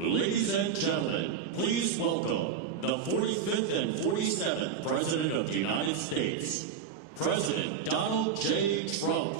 Ladies and gentlemen, please welcome the 45th and 47th President of the United States, President Donald J. Trump.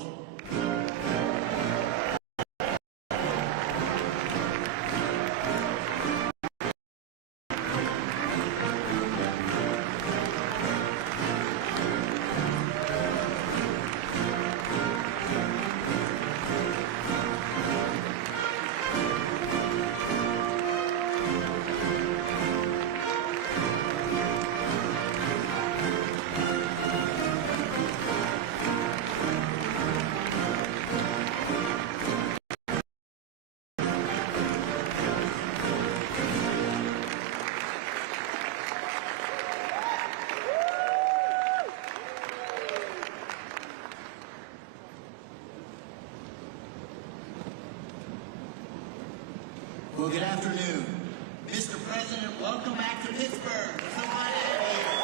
Well, good afternoon. Mr. President, welcome back to Pittsburgh. It's so glad to have you.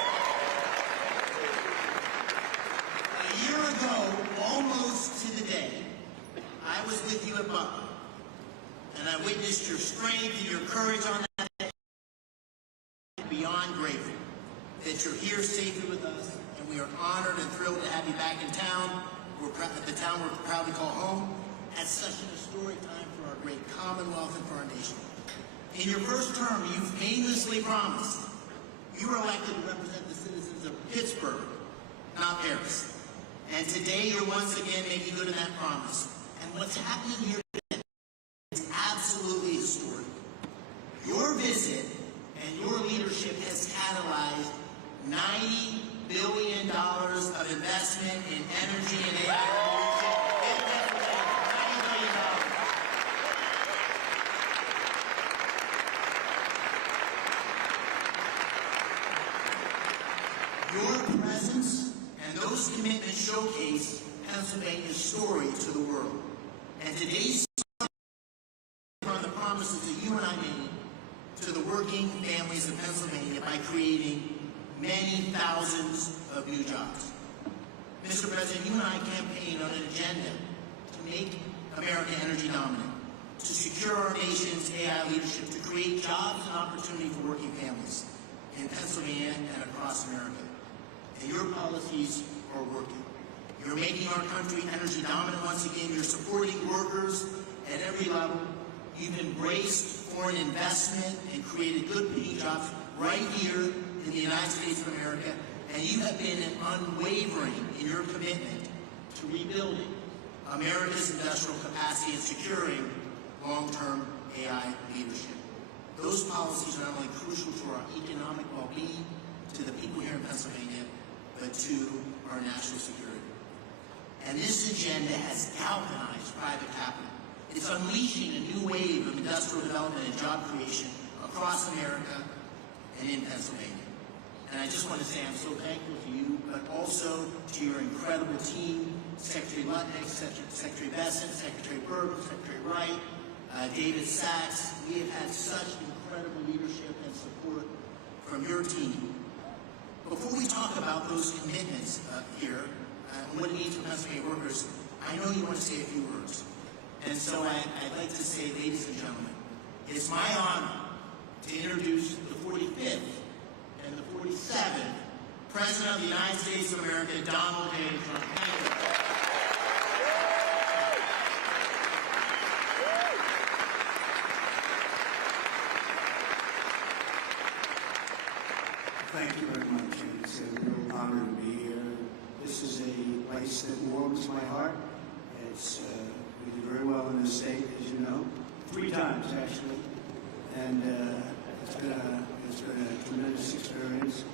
A year ago, almost to the day, I was with you at Butler, and I witnessed your strength and your courage on that day. Beyond grateful that you're here safely with us, and we are honored and thrilled to have you back in town. The town we're proud to call home, at such an historic time for our great Commonwealth and for our nation. In your first term, you famously promised you were elected to represent the citizens of Pittsburgh, not Paris. And today you're once again making good on that promise. And what's happening here today is absolutely historic. Your visit and your leadership has catalyzed $90 billion of investment in energy and AI revolution. Your presence and those commitments showcase Pennsylvania's story to the world. And today's on the promises that you and I made to the working families of Pennsylvania by creating many thousands of new jobs. Mr. President, you and I campaigned on an agenda to make America energy dominant, to secure our nation's AI leadership, to create jobs and opportunity for working families in Pennsylvania and across America. And your policies are working. You're making our country energy dominant once again. You're supporting workers at every level. You've embraced foreign investment and created good paying jobs right here in the United States of America. And you have been unwavering in your commitment to rebuilding America's industrial capacity and securing long-term AI leadership. Those policies are not only crucial to our economic well-being, to the people here in Pennsylvania, but to our national security. And this agenda has galvanized private capital. It's unleashing a new wave of industrial development and job creation across America and in Pennsylvania. And I just want to say I'm so thankful to you, but also to your incredible team, Secretary Lutnick, Secretary Besson, Secretary Burke, Secretary Wright, David Sachs. We have had such incredible leadership and support from your team. Before we talk about those commitments here, and what it means for Pennsylvania workers, I know you want to say a few words. And so I'd like to say, ladies and gentlemen, it's my honor to introduce the 45th and the 47th President of the United States of America, Donald J. Trump. Thank you. Thank you very much. It's a real honor to be here. This is a place that warms my heart. It's we did very well in the state, as you know, 3 times actually, and it's been a tremendous experience.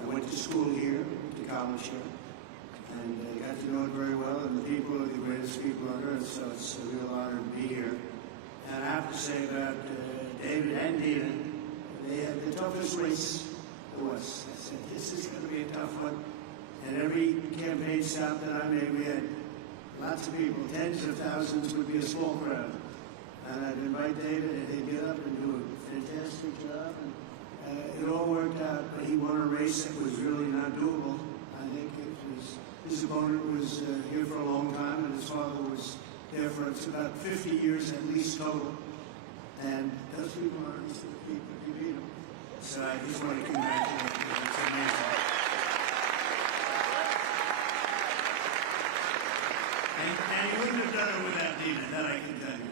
I went to school here, to college here, and got to know it very well. And the people are the greatest people on earth, so it's a real honor to be here. And I have to say about David and Dina, they had the toughest race. Was. I said, this is going to be a tough one. And every campaign stop that I made, we had lots of people, tens of thousands would be a small crowd. And I'd invite David, and he'd get up and do a fantastic job. And it all worked out, but he won a race that was really not doable. I think it was, his opponent was here for a long time, and his father was there for about 50 years at least total. And those people are the people who beat him. So I just want to congratulate you. It's amazing. And he wouldn't have done it without Dina, that I can tell you.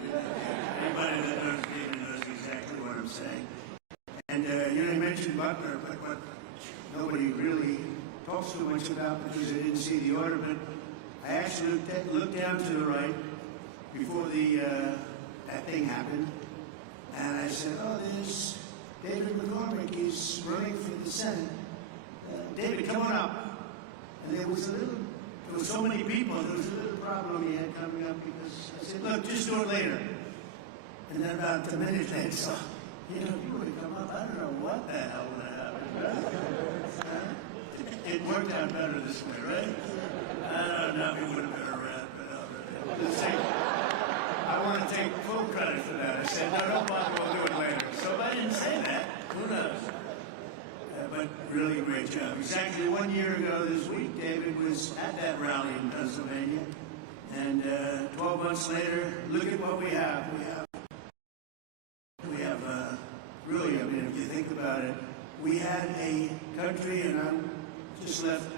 Anybody that knows Dina knows exactly what I'm saying. And, you mentioned Butler, but what nobody really talks too much about because they didn't see the order, but I actually looked down to the right before that thing happened, and I said, oh, there's David McCormick is running for the Senate. David, come on up. And there was so many people, there was a little problem he had coming up because I said, look, just do it later. And then about a minute later, so, you would come up, I don't know what the hell would have happened. It worked out better this way, right? I don't know if he would have been around, but I want to take full credit for that. I said, no bother, we'll do it later. So if I didn't say that, who knows? But really great job. Exactly 1 year ago this week, David was at that rally in Pennsylvania. And 12 months later, look at what we have. We have really, I mean, if you think about it, we had a country, and I just left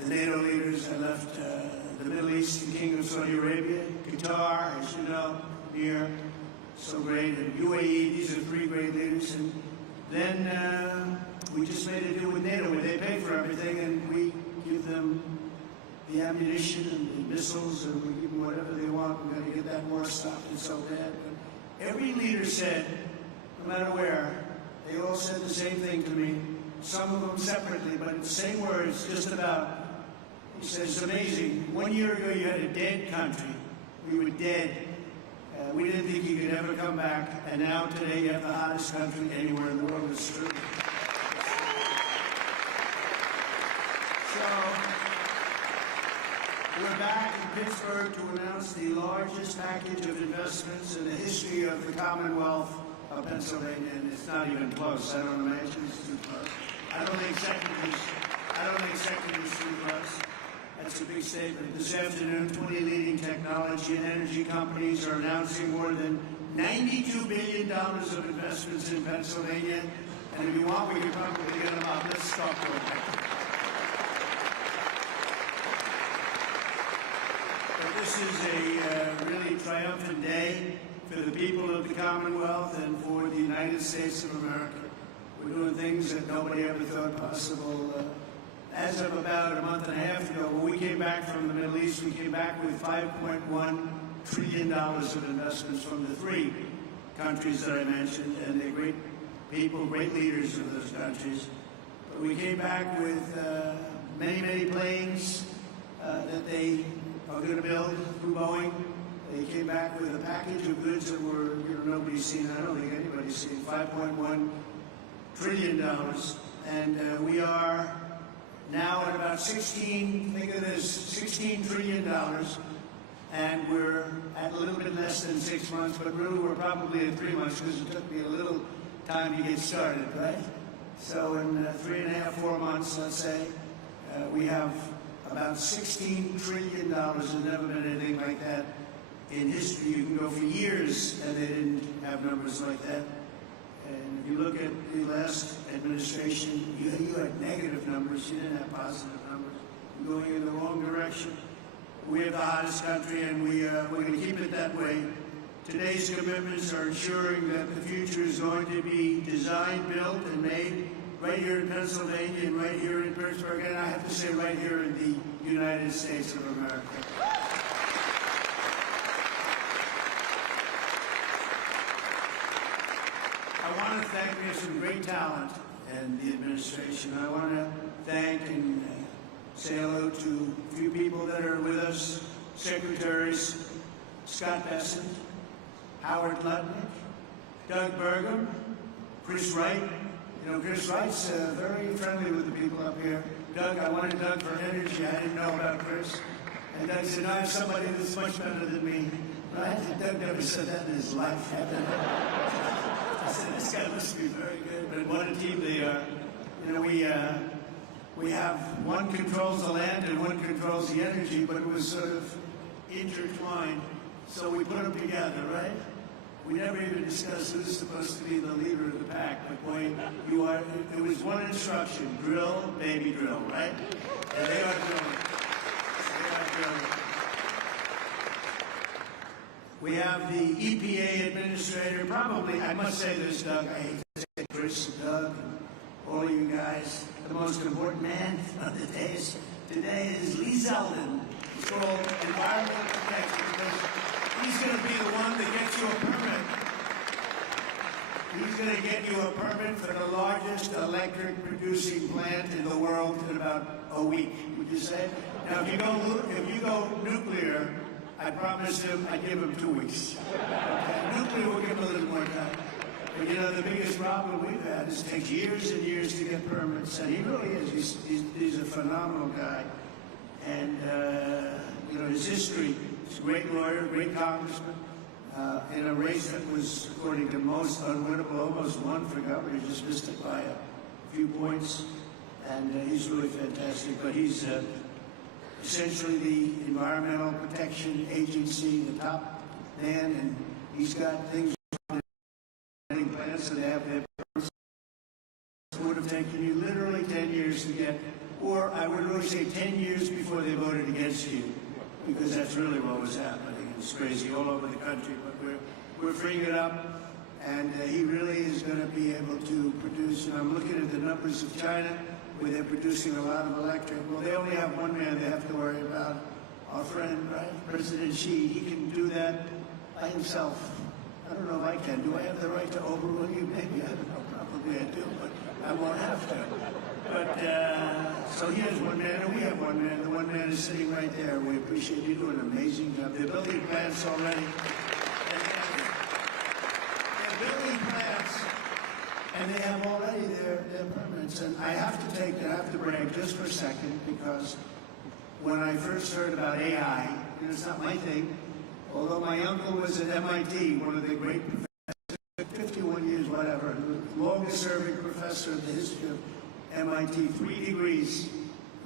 the NATO leaders, I left the Middle East, the Kingdom of Saudi Arabia, Qatar, as you know, here, so great, and UAE, these are 3 great leaders. And then we just made a deal with NATO where they pay for everything and we give them the ammunition and the missiles and we give them whatever they want. We're going to get that war stopped and so bad. But every leader said, no matter where, they all said the same thing to me, some of them separately, but the same words, just about. He says, it's amazing. 1 year ago, you had a dead country. We were dead. We didn't think you could ever come back. And now, today, you have the hottest country anywhere in the world. It's true. So, we're back in Pittsburgh to announce the largest package of investments in the history of the Commonwealth of Pennsylvania, and it's not even close. I don't imagine it's too close. I don't think second is too close. That's a big statement. This afternoon, 20 leading technology and energy companies are announcing more than $92 billion of investments in Pennsylvania. And if you want, we can probably get them up. Let's stop for a minute. But this is a really triumphant day for the people of the Commonwealth and for the United States of America. We're doing things that nobody ever thought possible. As of about a month and a half ago, when we came back from the Middle East, we came back with $5.1 trillion of investments from the 3 countries that I mentioned, and they're great people, great leaders of those countries. But we came back with many, many planes that they are going to build through Boeing. They came back with a package of goods that were, nobody's seen. I don't think anybody's seen. $5.1 trillion, and we are now at about 16, think of this, $16 trillion, and we're at a little bit less than 6 months, but really we're probably at 3 months because it took me a little time to get started, right? So in 3.5, 4 months, let's say, we have about $16 trillion. There's never been anything like that in history. You can go for years and they didn't have numbers like that. And if you look at the last administration, you had negative numbers. You didn't have positive numbers. You're going in the wrong direction. We have the hottest country, and we're going to keep it that way. Today's commitments are ensuring that the future is going to be designed, built, and made right here in Pennsylvania and right here in Pittsburgh, and I have to say right here in the United States of America. I want to thank, we have some great talent in the administration. I want to thank and say hello to a few people that are with us, secretaries, Scott Bessent, Howard Lutnick, Doug Burgum, Chris Wright. You know, Chris Wright's very friendly with the people up here. Doug, I wanted Doug for energy. I didn't know about Chris. And Doug said, I have somebody that's much better than me. Right? And Doug never said that in his life. I said, this guy must be very good. But what a team they are. You know, we have one controls the land and one controls the energy, but it was sort of intertwined. So we put them together, right? We never even discussed who's supposed to be the leader of the pack, but boy, you are, it was one instruction, drill, baby, drill, right? And they are drilling. They are drilling. We have the EPA administrator, probably, I must say this, Doug, I hate to say Chris and Doug, and all of you guys, the most important man of the days today is Lee Zeldin. He's called Environmental Protection because he's going to be the one that gets you a permit. He's going to get you a permit for the largest electric producing plant in the world in about a week, would you say? Now, if you go nuclear, I promised him I'd give him 2 weeks. Okay? Nuclear will give him a little more time. But you know, the biggest problem we've had is it takes years and years to get permits, and he really is. He's a phenomenal guy. And, you know, his history, he's a great lawyer, great congressman, in a race that was, according to most, unwinnable, almost won for governor. He just missed it by a few points. And he's really fantastic. But he's essentially the Environmental Protection Agency, the top man, and he's got things plans that they have their permits. It would have taken you literally 10 years to get, or I would really say 10 years before they voted against you, because that's really what was happening. It's crazy all over the country, but we're freeing it up, and he really is going to be able to produce, and I'm looking at the numbers of China, where they're producing a lot of electric. Well, they only have one man they have to worry about, our friend, right, President Xi. He can do that by himself. I don't know if I can. Do I have the right to overrule you? Maybe. I don't know. Probably I do, but I won't have to. But, so he has one man, and we have one man. The one man is sitting right there. We appreciate you doing an amazing job. They're building plants already. They're building plants, and they have already their permits. And I have to brag just for a second, because when I first heard about AI, and it's not my thing, although my uncle was at MIT, one of the great professors, 51 years, whatever, the longest-serving professor in the history of MIT, 3 degrees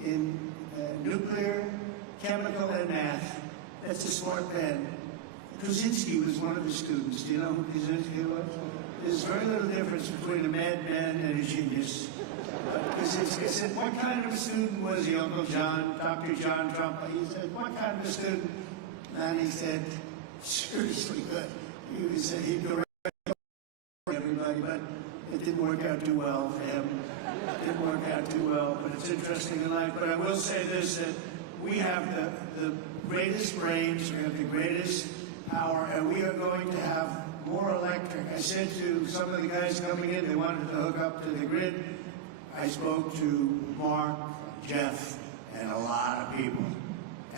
in nuclear, chemical, and math. That's a smart man. Krasinski was one of his students. Do you know who Krasinski was? There's very little difference between a madman and a genius. Krasinski said, what kind of a student was he, Uncle John, Dr. John Trump? He said, what kind of a student? And he said, seriously good. He'd go right to everybody, but it didn't work out too well for him. It didn't work out too well, but it's interesting in life. But I will say this, that we have the greatest brains, we have the greatest power, and we are going to have more electric. I said to some of the guys coming in, they wanted to hook up to the grid. I spoke to Mark, Jeff, and a lot of people.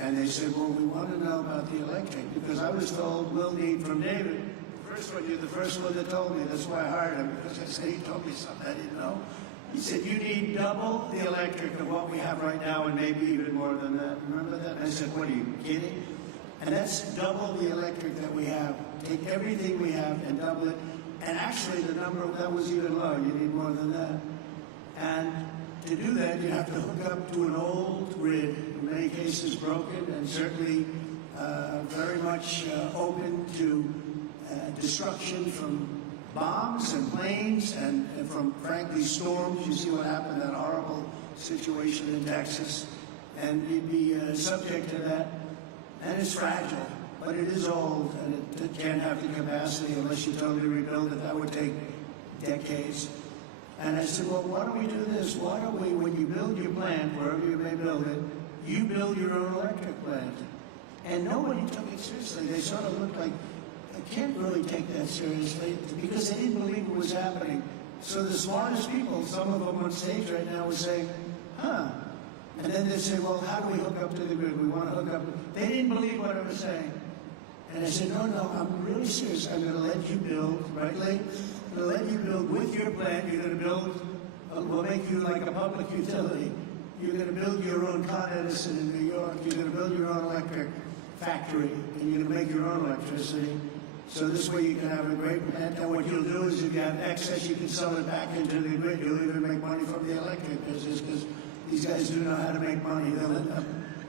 And they said, well, we want to know about the electric, because I was told we'll need from David. You're the first one that told me. That's why I hired him, because I said, he told me something I didn't know. He said, you need double the electric of what we have right now, and maybe even more than that. Remember that? And I said, what, are you kidding? And that's double the electric that we have. Take everything we have and double it. And actually, the number, that was even low. You need more than that. And to do that, you have to hook up to an old grid, in many cases broken, and certainly very much open to destruction from bombs and planes and from, frankly, storms. You see what happened, that horrible situation in Texas. And you'd be subject to that. And it's fragile, but it is old, and it can't have the capacity unless you totally rebuild it. That would take decades. And I said, well, why don't we do this? Why don't we, when you build your plant, wherever you may build it, you build your own electric plant. And nobody took it seriously. They sort of looked like, I can't really take that seriously, because they didn't believe it was happening. So the smartest people, some of them on stage right now, were saying, huh. And then they say, well, how do we hook up to the grid? We want to hook up. They didn't believe what I was saying. And I said, no, I'm really serious. I'm going to let you build, right, Lee? I'm going to let you build with your plant. You're going to build, we'll make you like a public utility. You're going to build your own Con Edison in New York. You're going to build your own electric factory, and you're going to make your own electricity. So this way you can have a great plant, and what you'll do is if you have excess, you can sell it back into the grid. You'll even make money from the electric business, because these guys do know how to make money. They'll end up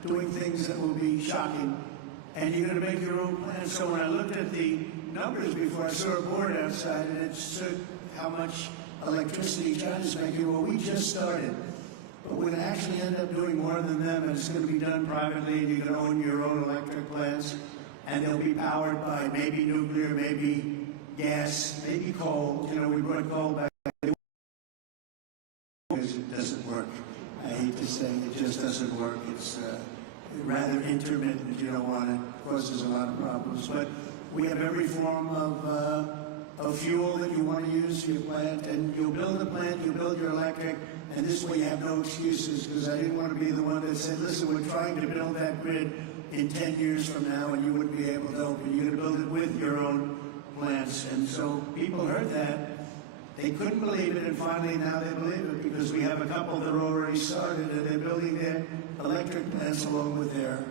doing things that will be shocking. And you're going to make your own plant. So when I looked at the numbers before, I saw a board outside, and it showed how much electricity China's making. Well, we just started. But we're going to actually end up doing more than them, and it's going to be done privately, and you're going to own your own electric plants. And they'll be powered by maybe nuclear, maybe gas, maybe coal. You know, we brought coal back because it doesn't work. I hate to say it just doesn't work. It's rather intermittent. You don't want it. It causes a lot of problems. But we have every form of fuel that you want to use for your plant. And you'll build a plant, you'll build your electric, and this way you have no excuses, because I didn't want to be the one that said, listen, we're trying to build that grid in 10 years from now, and you wouldn't be able to open. You're going to build it with your own plants. And so people heard that. They couldn't believe it, and finally now they believe it, because we have a couple that are already started, and they're building their electric plants along with their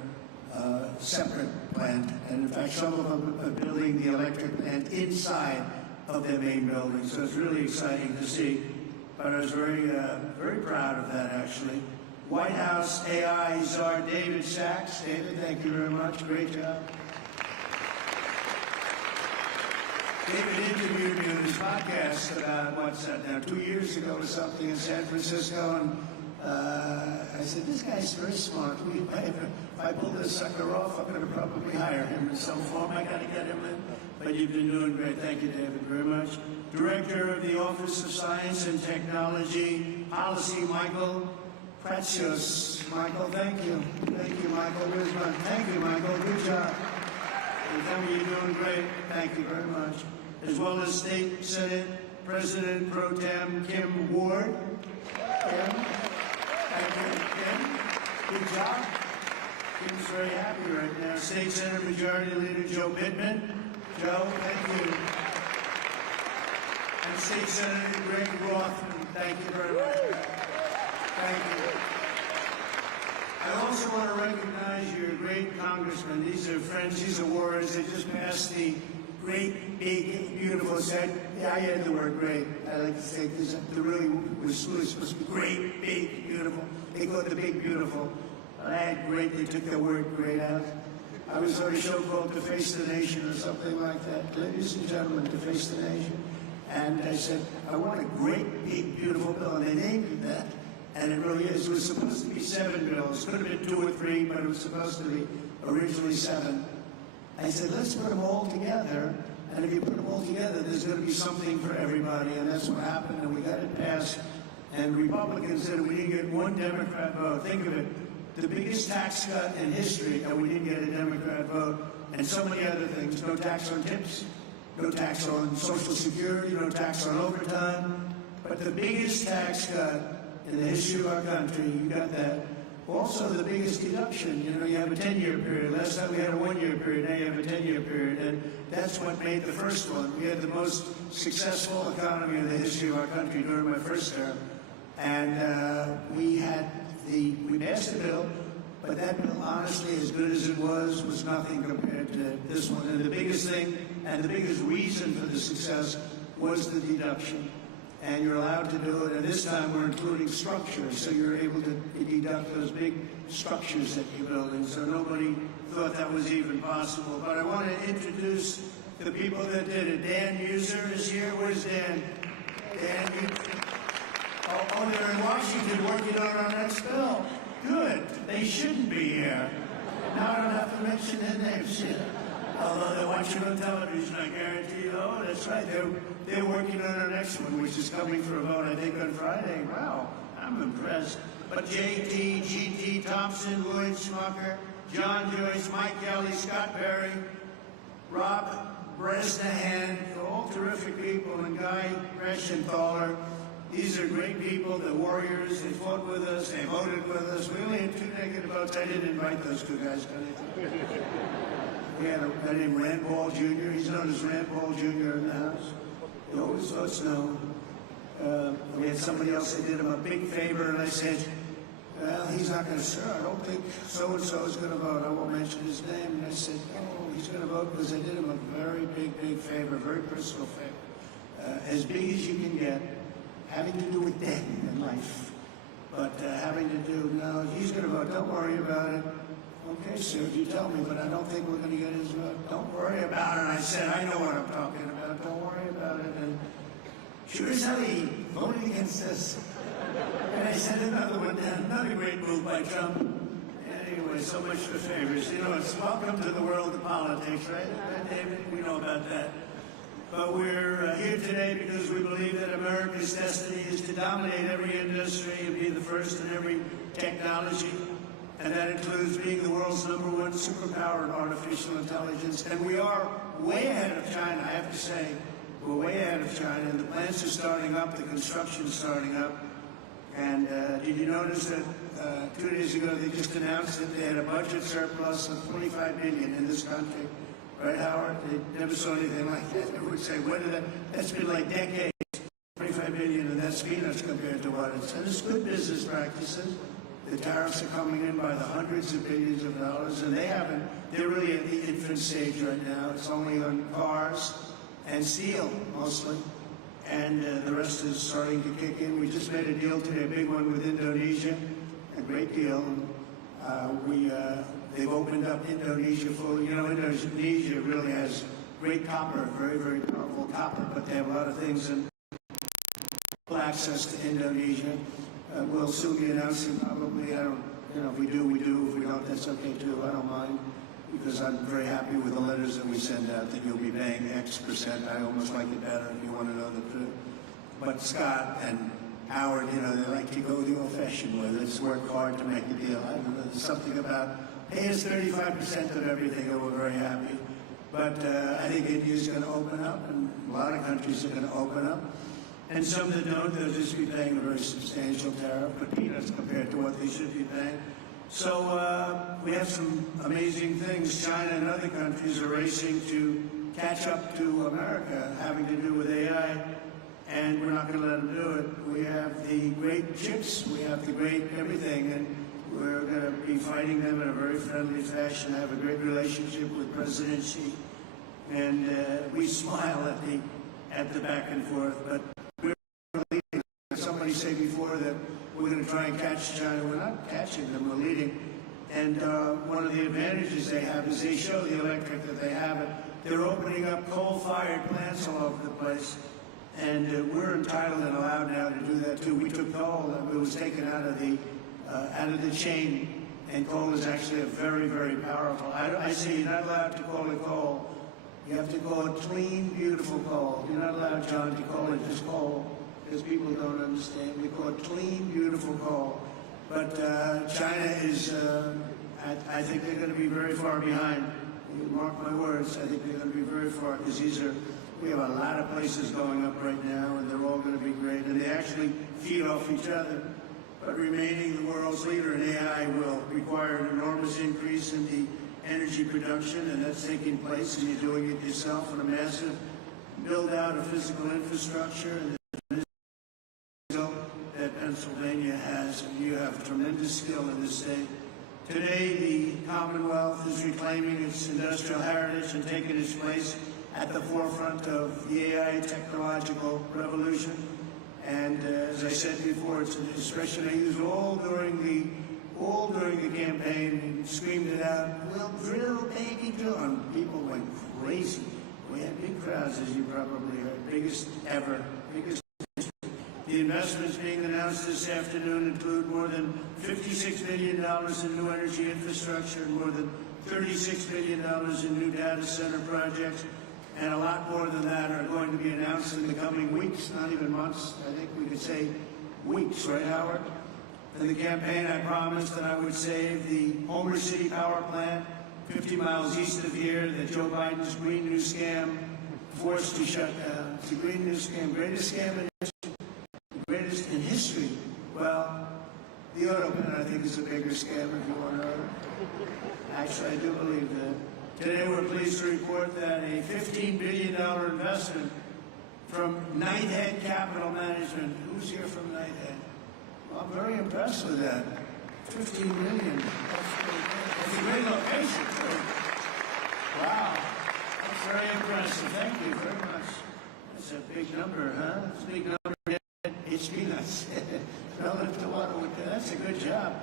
separate plant. And in fact, some of them are building the electric plant inside of their main building. So it's really exciting to see. But I was very, very proud of that, actually. White House AI czar David Sachs. David, thank you very much. Great job. David interviewed me on his podcast about, what's that now, 2 years ago or something in San Francisco, and I said, this guy's very smart. If I pull this sucker off, I'm going to probably hire him in some form. I got to get him in. But you've been doing great. Thank you, David, very much. Director of the Office of Science and Technology Policy, Michael Pratsios. Michael, thank you. Thank you, Michael. Where's my, thank you, Michael. Good job. You tell me you're doing great. Thank you very much. As well as State Senate President Pro Tem Kim Ward. Kim, thank you. Kim, good job. Kim's very happy right now. State Senate Majority Leader Joe Pittman. Joe, thank you. And State Senator Greg Rothman, thank you very much. Thank you. I also want to recognize your great congressmen. These are friends, these are warriors. They just passed the great, big, beautiful set. Yeah, I had the word great. I like to say this. The really was really supposed to be great, big, beautiful. They call it the big, beautiful. I had great. They took the word great out. I was on a show called To Face the Nation or something like that. Ladies and gentlemen, To Face the Nation. And I said, I want a great, big, beautiful bill. And they named it that. And it really is. It was supposed to be 7 bills. Could have been 2 or 3, but it was supposed to be originally 7. I said, let's put them all together. And if you put them all together, there's going to be something for everybody. And that's what happened. And we got it passed. And Republicans said we didn't get one Democrat vote. Think of it. The biggest tax cut in history, and we didn't get a Democrat vote. And so many other things. No tax on tips. No tax on Social Security. No tax on overtime. But the biggest tax cut in the history of our country, you got that. Also, the biggest deduction, you know, you have a 10-year period. Last time we had a 1-year period, now you have a 10-year period. And that's what made the first one. We had the most successful economy in the history of our country during my first term. And we passed the bill, but that bill, honestly, as good as it was nothing compared to this one. And the biggest thing, and the biggest reason for the success was the deduction. And you're allowed to do it, and this time we're including structures, so you're able to deduct those big structures that you're building, so nobody thought that was even possible. But I want to introduce the people that did it. Dan User is here. Where's Dan? Dan, oh, they're in Washington working on our next bill. Good. They shouldn't be here. Now I don't have to mention their names yet. Although they watch it on television, I guarantee you. Oh, that's right. They're working on our next one, which is coming for a vote, I think, on Friday. Wow, I'm impressed. But JT, GT, Thompson, Lloyd Smucker, John Joyce, Mike Kelly, Scott Perry, Rob Bresnahan, all terrific people, and Guy Reschenthaler. These are great people, the warriors. They fought with us, they voted with us. We only had 2 negative votes. I didn't invite those 2 guys. We had a guy named Rand Paul Jr. He's known as Rand Paul Jr. in the House. He always votes no. We had somebody else that did him a big favor, and I said, well, he's not going to, sir, I don't think so-and-so is going to vote. I won't mention his name. And I said, oh, he's going to vote because I did him a very big favor, very personal favor. As big as you can get, having to do with death in life. But having to do, no, he's going to vote. Don't worry about it. Okay, sir, you tell me, but I don't think we're going to get his vote. Don't worry about it. And I said, I know what I'm talking about. Don't worry about it. And sure as hell, he voted against us. And I sent another one down. Another great move by Trump. Anyway, so much for favors. You know, it's welcome to the world of politics, right, David? We know about that. But we're here today because we believe that America's destiny is to dominate every industry and be the first in every technology. And that includes being the world's #1 superpower in artificial intelligence. And we are way ahead of China, I have to say. We're way ahead of China, and the plants are starting up, the construction's starting up. And did you notice that 2 days ago they just announced that they had a budget surplus of $25 billion in this country? Right, Howard? They never saw anything like that. They would say, when did that? That's been like decades. $25 billion, and that's peanuts compared to what it's. And it's good business practices. The tariffs are coming in by the hundreds of billions of dollars, and they're really at the infant stage right now. It's only on cars and steel, mostly. And the rest is starting to kick in. We just made a deal today, a big one with Indonesia, a great deal. They've opened up Indonesia fully. You know, Indonesia really has great copper, very powerful copper, but they have a lot of things in access to Indonesia. We'll soon be announcing probably, if we do, we do. If we don't, that's okay too. I don't mind, because I'm very happy with the letters that we send out that you'll be paying X%. I almost like it better if you want to know the truth. But Scott and Howard, they like to go the old-fashioned way. Let's work hard to make a deal. I don't know, there's something about pay us 35% of everything, and we're very happy. But I think India's going to open up, and a lot of countries are going to open up. And some that don't, they'll just be paying a very substantial tariff, but peanuts compared to what they should be paying. So we have some amazing things. China and other countries are racing to catch up to America, having to do with AI, and we're not going to let them do it. We have the great chips, we have the great everything, and we're going to be fighting them in a very friendly fashion. I have a great relationship with President Xi, and we smile at the back and forth, but we're leading. Somebody said before that we're going to try and catch China. We're not catching them, we're leading. And one of the advantages they have is they show the electric that they have it. They're opening up coal-fired plants all over the place. And we're entitled and allowed now to do that too. We took coal that was taken out of the chain, and coal is actually a very powerful. I say you're not allowed to call it coal. You have to call it clean, beautiful coal. You're not allowed, John, to call it just coal, because people don't understand. We call it clean, beautiful coal. But China is, I think they're going to be very far behind. You mark my words, I think they're going to be very far, because we have a lot of places going up right now, and they're all going to be great, and they actually feed off each other. But remaining the world's leader in AI will require an enormous increase in the energy production, and that's taking place, and you're doing it yourself, and a massive build-out of physical infrastructure, and that Pennsylvania has, and you have tremendous skill in this state. Today, the Commonwealth is reclaiming its industrial heritage and taking its place at the forefront of the AI technological revolution. And as I said before, it's an expression I used all during the campaign and screamed it out, "We'll drill, baby, drill." And people went crazy We had big crowds, as you probably heard, biggest ever, biggest. The investments being announced this afternoon include more than $56 billion in new energy infrastructure and more than $36 billion in new data center projects, and a lot more than that are going to be announced in the coming weeks, not even months. I think we could say weeks, right, Howard? In the campaign, I promised that I would save the Homer City power plant 50 miles east of here that Joe Biden's Green New Scam forced to shut down. It's the Green New Scam, greatest scam in history. Greatest in history. Well, the auto plant, I think, is a bigger scam if you want to know. Actually, I do believe that. Today, we're pleased to report that a $15 billion investment from Knighthead Capital Management. Who's here from Knighthead? Well, I'm very impressed with that. $15 million. That's a great location, too. Wow. That's very impressive. Thank you very much. That's a big number, huh? It's a big number. It's peanuts. Relative to what would do. That's a good job.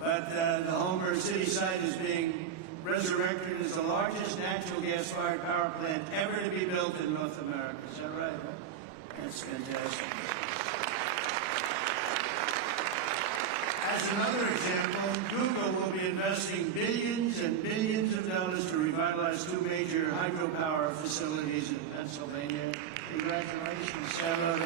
But the Homer City site is being resurrected as the largest natural gas-fired power plant ever to be built in North America. Is that right? That's fantastic. As another example, Google will be investing billions and billions of dollars to revitalize two major hydropower facilities in Pennsylvania. Congratulations, Sarah.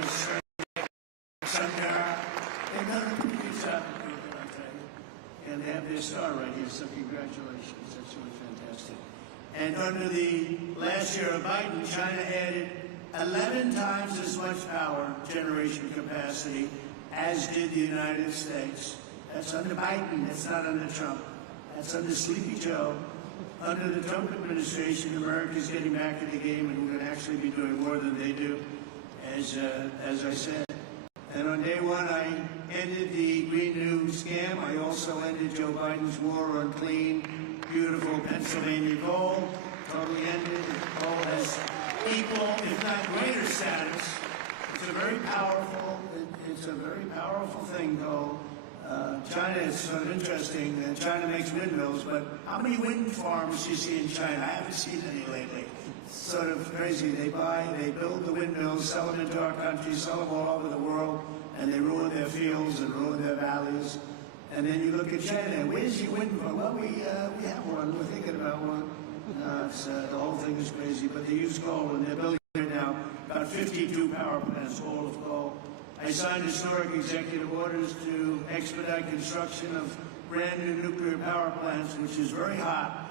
They've done a pretty good job of doing it, I'll tell you. And they have their star right here, so congratulations. That's really fantastic. And under the last year of Biden, China added 11 times as much power generation capacity as did the United States. That's under Biden. That's not under Trump. That's under Sleepy Joe. Under the Trump administration, America's getting back in the game, and we're going to actually be doing more than they do, as I said. And on day one, I ended the Green New Scam. I also ended Joe Biden's war on clean, beautiful Pennsylvania coal. Totally ended. Coal has equal, if not greater status. It's a very powerful thing, coal. China is sort of interesting. China makes windmills, but how many wind farms do you see in China? I haven't seen any lately. It's sort of crazy. They build the windmills, sell them into our country, sell them all over the world, and they ruin their fields and ruin their valleys. And then you look at China. Where's your wind farm? Well, we have one. We're thinking about one. The whole thing is crazy. But they use coal, and they're building right now about 52 power plants, all of coal. I signed historic executive orders to expedite construction of brand new nuclear power plants, which is very hot.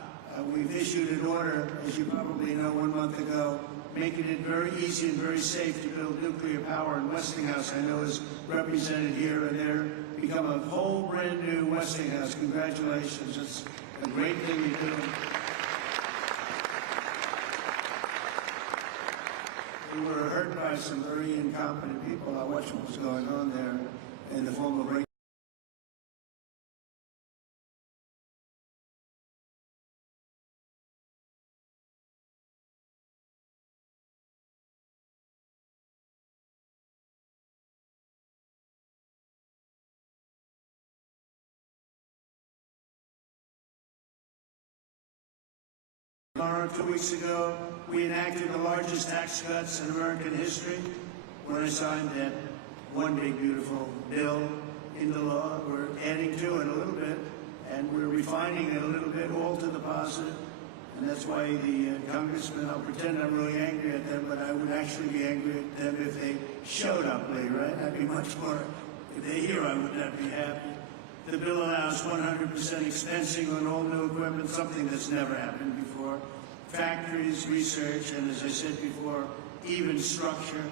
We've issued an order, as you probably know, 1 month ago, making it very easy and very safe to build nuclear power. And Westinghouse, I know, is represented here, and they're become a whole brand new Westinghouse. Congratulations. It's a great thing to do. We were hurt by some very incompetent people. I watched what was going on there in the form of Tomorrow, 2 weeks ago, we enacted the largest tax cuts in American history when I signed that one big, beautiful bill into law. We're adding to it a little bit, and we're refining it a little bit, all to the positive. And that's why the congressmen, I'll pretend I'm really angry at them, but I would actually be angry at them if they showed up late, right? I'd be much more, if they're here, I would not be happy. The bill allows 100% expensing on all new equipment, something that's never happened before. Factories, research, and as I said before, even structure.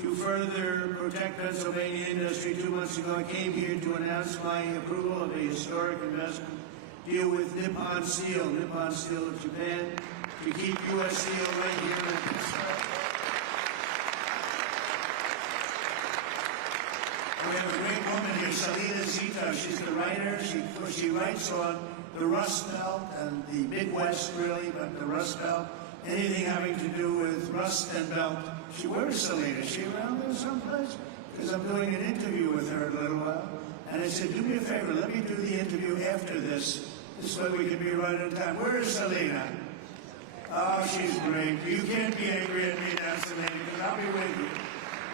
To further protect Pennsylvania industry, 2 months ago I came here to announce my approval of a historic investment deal with Nippon Steel of Japan, to keep U.S. Steel right here in Pittsburgh. We have a great woman here, Salina Zito. She's the writer. She writes on the Rust Belt and the Midwest, really, but the Rust Belt, anything having to do with rust and belt. Where is Salina? Is she around there someplace? Because I'm doing an interview with her in a little while. And I said, do me a favor, let me do the interview after this. This way we can be right on time. Where is Salina? Oh, she's great. You can't be angry at me now, Selena, because I'll be with you.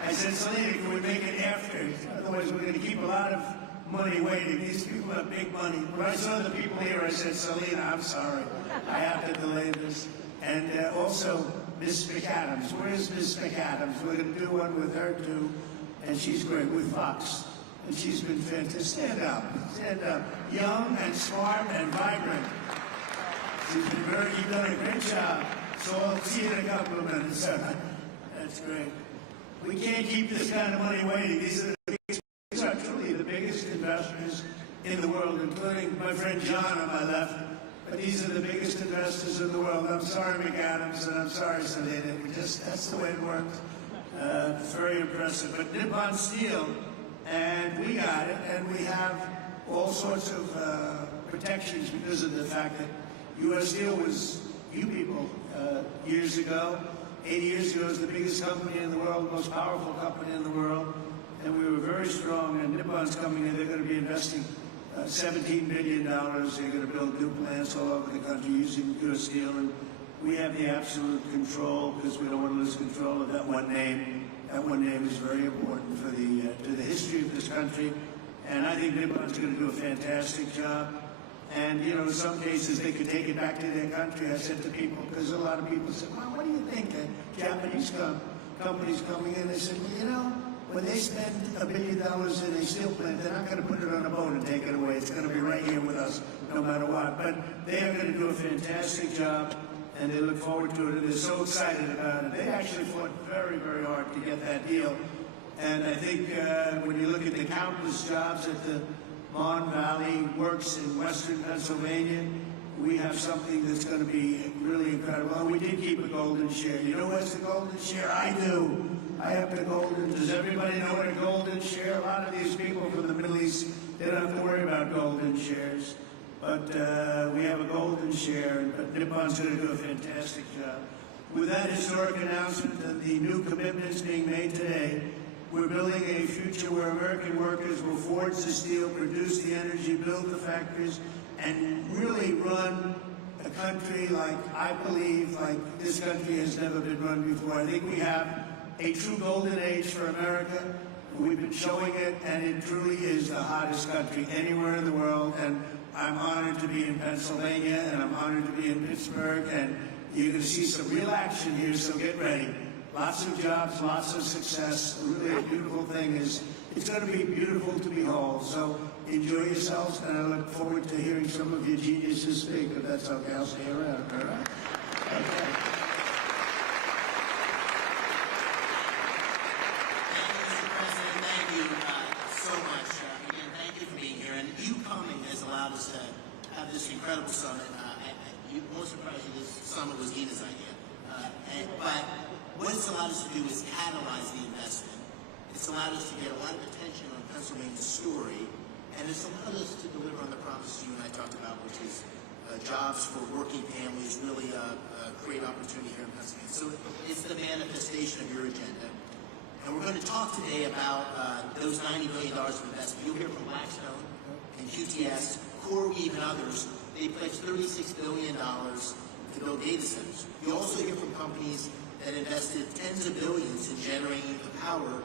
I said, Selena, can we make it after? Otherwise, we're going to keep a lot of money waiting. These people have big money. When I saw the people here, I said, Selena, I'm sorry. I have to delay this. And also, Miss McAdams. Where's Miss McAdams? We're going to do one with her, too. And she's great with Fox. And she's been fantastic. Stand up. Stand up. Young and smart and vibrant. You've done a great job. So I'll see you in a couple of minutes. That's great. We can't keep this kind of money waiting. These are truly the biggest investors in the world, including my friend John on my left. But these are the biggest investors in the world. I'm sorry, McAdams, and I'm sorry, Selena. That's the way it works. It's very impressive. But Nippon Steel, and we got it, and we have all sorts of protections because of the fact that U.S. Steel was, you people, years ago, 80 years ago, was the biggest company in the world, most powerful company in the world, and we were very strong, and Nippon's coming in, they're going to be investing $17 billion. They're going to build new plants all over the country using U.S. Steel, and we have the absolute control because we don't want to lose control of that one name. That one name is very important for to the history of this country, and I think Nippon's going to do a fantastic job. And, you know, in some cases, they could take it back to their country. I said to people, because a lot of people said, well, what do you think? Japanese companies coming in, they said, well, you know, when they spend $1 billion in a steel plant, they're not going to put it on a boat and take it away. It's going to be right here with us, no matter what. But they are going to do a fantastic job, and they look forward to it, and they're so excited about it. They actually fought very, very hard to get that deal. And I think when you look at the countless jobs at the Mon Valley Works in western Pennsylvania, we have something that's going to be really incredible. And we did keep a golden share. You know what's the golden share? I do. I have the golden. Does everybody know what a golden share? A lot of these people from the Middle East, they don't have to worry about golden shares. But we have a golden share, but Nippon's going to do a fantastic job. With that historic announcement and the new commitments being made today, we're building a future where American workers will forge the steel, produce the energy, build the factories, and really run a country like, I believe, like this country has never been run before. I think we have a true golden age for America. We've been showing it, and it truly is the hottest country anywhere in the world. And I'm honored to be in Pennsylvania, and I'm honored to be in Pittsburgh, and you're going to see some real action here, so get ready. Lots of jobs, lots of success. Really a beautiful thing is, it's going to be beautiful to behold. So enjoy yourselves, and I look forward to hearing some of your geniuses speak, if that's okay. I'll stay around, all right? Okay. Thank you, Mr. President. Thank you so much. Again, thank you for being here. And you coming has allowed us to have this incredible summit. You won't surprise you, this summit was Gina's idea. But what it's allowed us to do is catalyze the investment. It's allowed us to get a lot of attention on Pennsylvania's story, and it's allowed us to deliver on the promises you and I talked about, which is jobs for working families, really create opportunity here in Pennsylvania. So it's the manifestation of your agenda. And we're going to talk today about those $90 billion of investment. You'll hear from Blackstone and QTS, CoreWeave, and others. They pledged $36 billion to build data centers. You also hear from companies that invested tens of billions in generating the power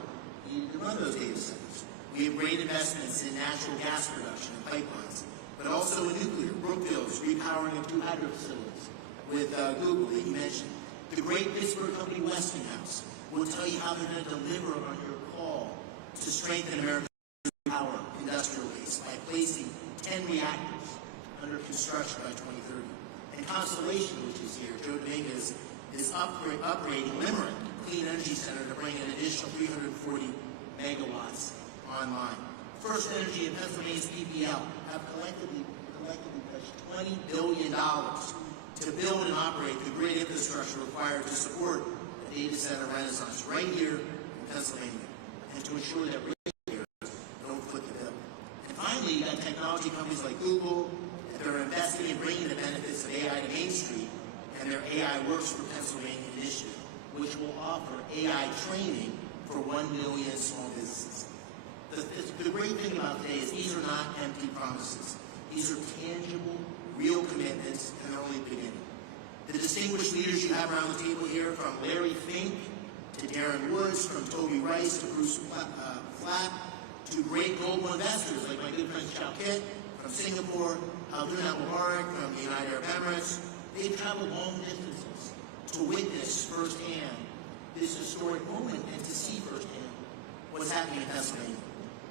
needed to run those data centers. We have great investments in natural gas production and pipelines, but also in nuclear. Brookfield's repowering of 2 hydro facilities with Google that you mentioned. The great Pittsburgh company Westinghouse will tell you how they're going to deliver on your call to strengthen America's power industrial base by placing 10 reactors under construction by 2030. And Constellation, which is here, Joe Dominguez, is upgrading Limerick Clean Energy Center to bring an additional 340 megawatts online. First Energy and Pennsylvania's PPL have collectively pledged $20 billion to build and operate the grid infrastructure required to support the data center renaissance right here in Pennsylvania, and to ensure that ratepayers don't foot the bill. And finally, you got technology companies like Google that are investing in bringing the benefits of AI to Main Street, and their AI Works for Pennsylvania initiative, which will offer AI training for 1 million small businesses. The great thing about today is these are not empty promises. These are tangible, real commitments, and they're only beginning. The distinguished leaders you have around the table here, from Larry Fink to Darren Woods, from Toby Rice to Bruce Flatt, to great global investors like my good friend Chow Kit from Singapore, Haldun Al-Mubarak from the United Arab Emirates. They've traveled long distances to witness firsthand this historic moment and to see firsthand what's happening in Pennsylvania.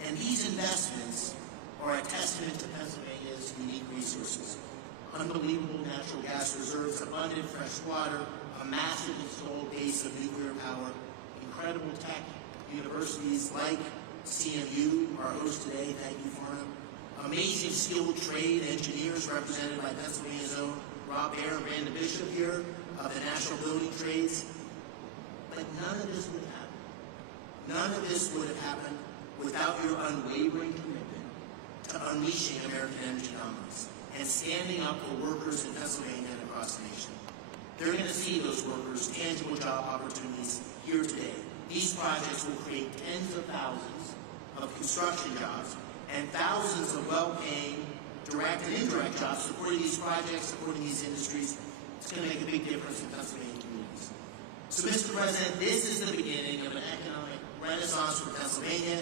And these investments are a testament to Pennsylvania's unique resources. Unbelievable natural gas reserves, abundant fresh water, a massive installed base of nuclear power, incredible tech universities like CMU, our host today, thank you for them. Amazing skilled trade engineers represented by Pennsylvania's own Rob Baer and Brandon Bishop here of the National Building Trades. But none of this would have happened. None of this would have happened without your unwavering commitment to unleashing American energy dominance and standing up for workers in Pennsylvania and across the nation. They're going to see those workers tangible job opportunities here today. These projects will create tens of thousands of construction jobs and thousands of well-paying direct and indirect jobs supporting these projects, supporting these industries. It's going to make a big difference in Pennsylvania communities. So, Mr. President, this is the beginning of an economic renaissance for Pennsylvania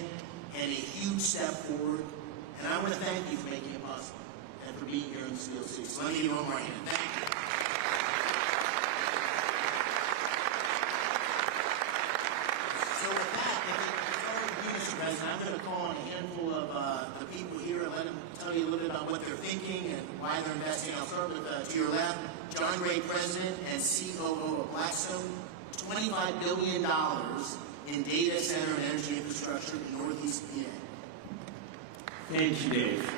and a huge step forward. And I want to thank you for making it possible and for being here in Steel City. So let me give you one more hand. Thank you. So with that, if it's all right with you, Mr. President, I'm going to call on a handful of the people here and let them tell you a little bit about what they're thinking and why they're investing. I'll start with, to your left, John Gray, President and COO of Blackstone. $25 billion in data center and energy infrastructure in Northeast PA. Thank you, Dave.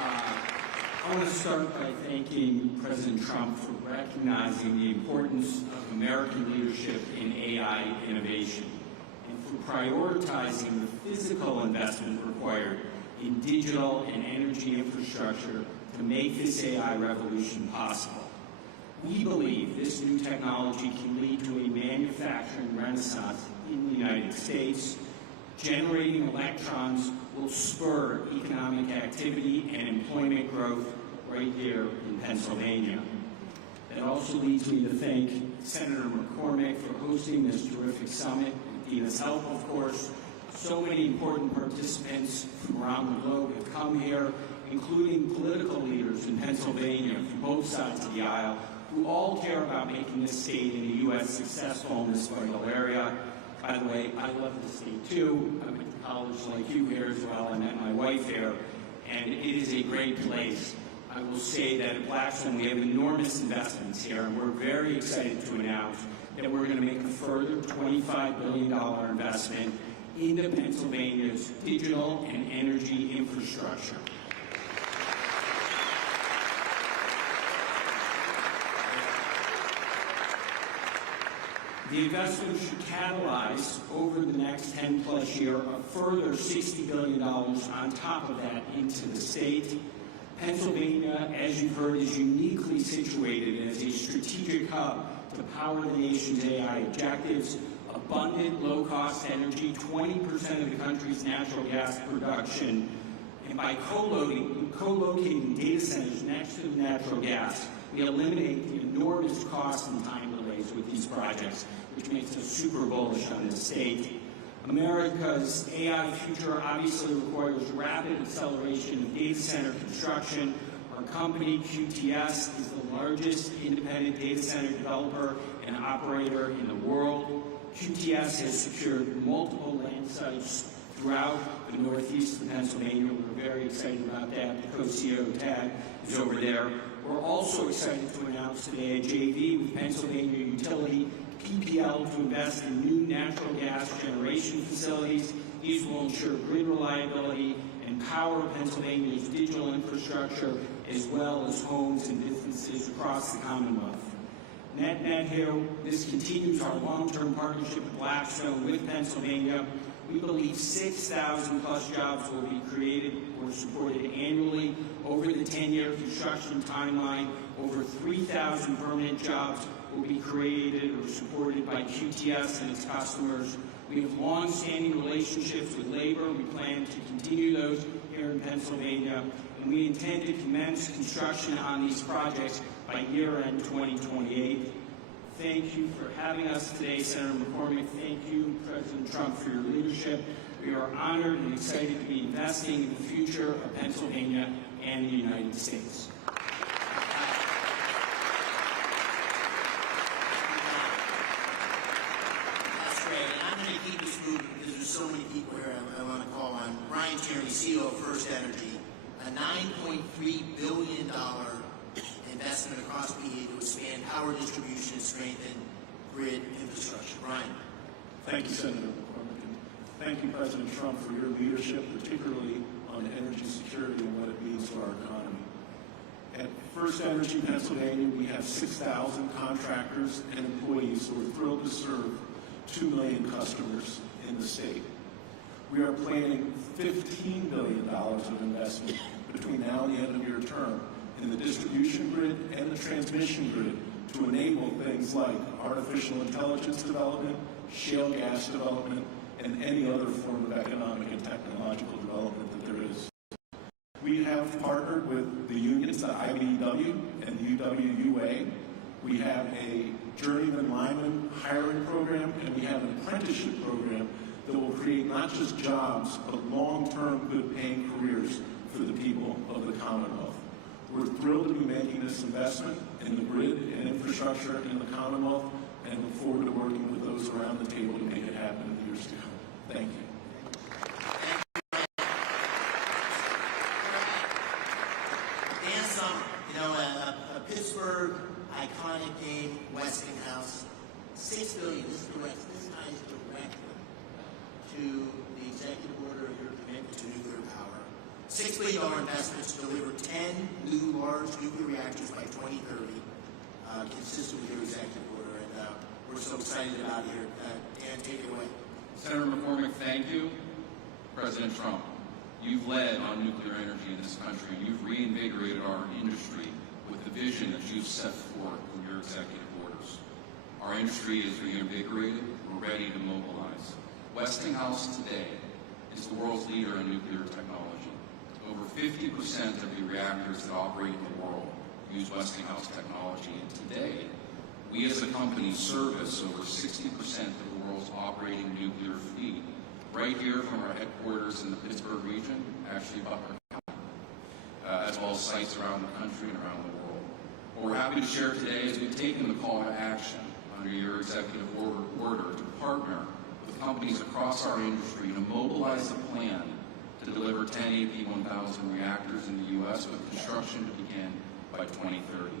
I want to start by thanking President Trump for recognizing the importance of American leadership in AI innovation and for prioritizing the physical investment required in digital and energy infrastructure to make this AI revolution possible. We believe this new technology can lead to a manufacturing renaissance in the United States. Generating electrons will spur economic activity and employment growth right here in Pennsylvania. That also leads me to thank Senator McCormick for hosting this terrific summit, and Dina's help, of course. So many important participants from around the globe have come here, including political leaders in Pennsylvania from both sides of the aisle, who all care about making this state in the U.S. successful in this vital area. By the way, I love the state too. I went to college like you here as well. I met my wife there, and it is a great place. I will say that at Blackstone we have enormous investments here, and we're very excited to announce that we're going to make a further $25 billion investment into Pennsylvania's digital and energy infrastructure. The investment should catalyze over the next 10-plus years a further $60 billion on top of that into the state. Pennsylvania, as you've heard, is uniquely situated as a strategic hub to power the nation's AI objectives. Abundant, low-cost energy, 20% of the country's natural gas production, and by co-locating data centers next to the natural gas, we eliminate the enormous cost and time delays with these projects, which makes us super bullish on this state. America's AI future obviously requires rapid acceleration of data center construction. Our company, QTS, is the largest independent data center developer and operator in the world. QTS has secured multiple land sites throughout the northeast of Pennsylvania. We're very excited about that. The co-CEO, Tad, is over there. We're also excited to announce today a JV with Pennsylvania utility PPL to invest in new natural gas generation facilities. These will ensure grid reliability and power Pennsylvania's digital infrastructure, as well as homes and businesses across the Commonwealth. Net here, this continues our long-term partnership with Blackstone with Pennsylvania. We believe 6,000 plus jobs will be created or supported annually over the 10-year construction timeline. Over 3,000 permanent jobs will be created or supported by QTS and its customers. We have long-standing relationships with labor. We plan to continue those here in Pennsylvania, and we intend to commence construction on these projects by year-end 2028. Thank you for having us today, Senator McCormick. Thank you, President Trump, for your leadership. We are honored and excited to be investing in the future of Pennsylvania and the United States. That's great. And I'm going to keep this moving because there's so many people here I want to call on. Brian Tierney, CEO of First Energy, a $9.3 billion investment across PA to expand power distribution and strengthen grid infrastructure. Brian. Thank you, Senator McCormick. And thank you, President Trump, for your leadership, particularly on energy security and what it means to our economy. At First Energy Pennsylvania, we have 6,000 contractors and employees who are thrilled to serve 2 million customers in the state. We are planning $15 billion of investment between now and the end of your term in the distribution grid and the transmission grid to enable things like artificial intelligence development, shale gas development, and any other form of economic and technological development that there is. We have partnered with the unions, the IBEW and the UWUA. We have a journeyman lineman hiring program, and we have an apprenticeship program that will create not just jobs, but long-term good-paying careers for the people of the Commonwealth. We're thrilled to be making this investment in the grid and infrastructure in the Commonwealth, and look forward to working with those around the table to make it happen in the years to come. Thank you. Dan Summer, a Pittsburgh iconic name, Westinghouse, $6 billion. This ties directly to the executive order of your commitment to nuclear power. $6 billion investment to deliver 10 new large nuclear reactors by 2030, consistent with your executive order, and we're so excited about it here. Dan, take it away. Senator McCormick, thank you. President Trump, you've led on nuclear energy in this country, and you've reinvigorated our industry with the vision that you've set forth in your executive orders. Our industry is reinvigorated. We're ready to mobilize. Westinghouse today is the world's leader in nuclear technology. Over 50% of the reactors that operate in the world use Westinghouse technology, and today, we as a company service over 60% of the world's operating nuclear fleet, right here from our headquarters in the Pittsburgh region, actually Butler County, as well as sites around the country and around the world. What we're happy to share today is we've taken the call to action under your executive order to partner with companies across our industry to mobilize a plan to deliver 10 AP1000 reactors in the U.S. with construction to begin by 2030.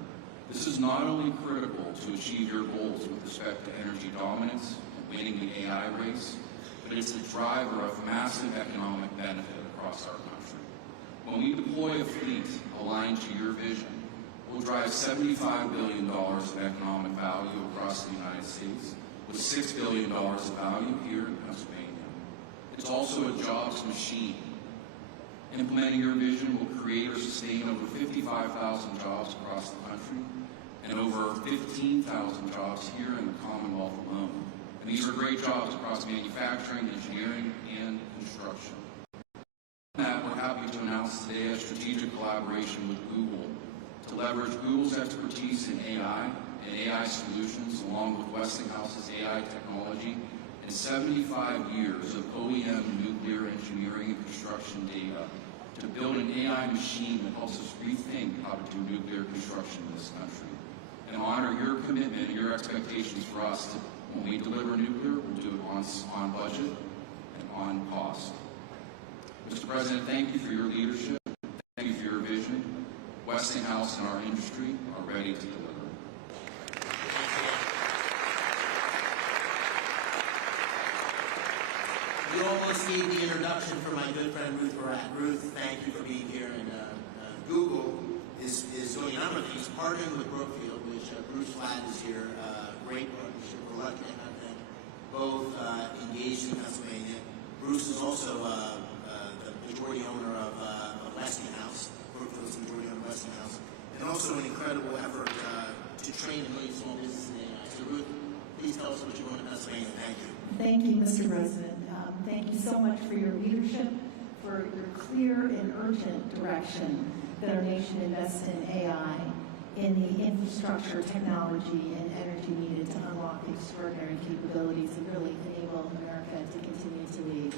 This is not only critical to achieve your goals with respect to energy dominance and winning the AI race, but it's a driver of massive economic benefit across our country. When we deploy a fleet aligned to your vision, we'll drive $75 billion of economic value across the United States, with $6 billion of value here in Pennsylvania. It's also a jobs machine. Implementing your vision will create or sustain over 55,000 jobs across the country and over 15,000 jobs here in the Commonwealth alone. And these are great jobs across manufacturing, engineering, and construction. We're happy to announce today a strategic collaboration with Google to leverage Google's expertise in AI and AI solutions, along with Westinghouse's AI technology and 75 years of OEM nuclear engineering and construction data to build an AI machine that helps us rethink how to do nuclear construction in this country, and honor your commitment and your expectations for us to, when we deliver nuclear, we'll do it on budget and on cost. Mr. President, thank you for your leadership. Thank you for your vision. Westinghouse and our industry are ready to deliver. You almost gave the introduction for my good friend Ruth Barat. Ruth, thank you for being here. And Google is doing a number of things, partnering with Brookfield, which Bruce Flatt is here. Great partnership. We're lucky to have them both engaged in Pennsylvania. Bruce is also the majority owner of Westinghouse. Brookfield's the majority owner of Westinghouse. And also an incredible effort to train a million small businesses in AI. So Ruth, please tell us what you're doing in Pennsylvania. Thank you. Thank you, Mr. President. Thank you so much for your leadership, for your clear and urgent direction that our nation invests in AI in the infrastructure, technology, and energy needed to unlock the extraordinary capabilities that really enable America to continue to lead.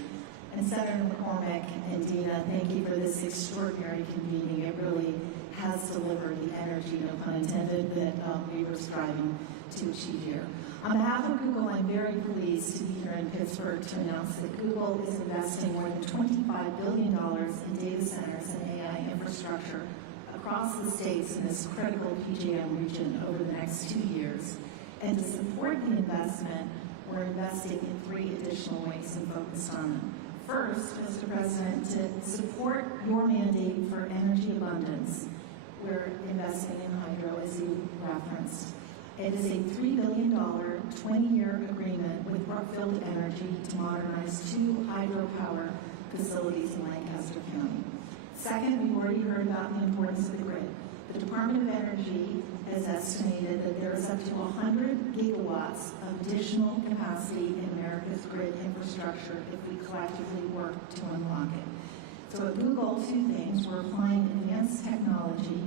And Senator McCormick and Dina, thank you for this extraordinary convening. It really has delivered the energy, no pun intended, that we were striving to achieve here. On behalf of Google, I'm very pleased to be here in Pittsburgh to announce that Google is investing more than $25 billion in data centers and AI infrastructure across the states in this critical PJM region over the next 2 years. And to support the investment, we're investing in 3 additional ways and focused on them. First, Mr. President, to support your mandate for energy abundance, we're investing in hydro, as you referenced. It is a $3 billion, 20-year agreement with Brookfield Energy to modernize 2 hydropower facilities in Lancaster County. Second, we've already heard about the importance of the grid. The Department of Energy has estimated that there is up to 100 gigawatts of additional capacity in America's grid infrastructure if we collectively work to unlock it. So at Google, 2 things. We're applying advanced technology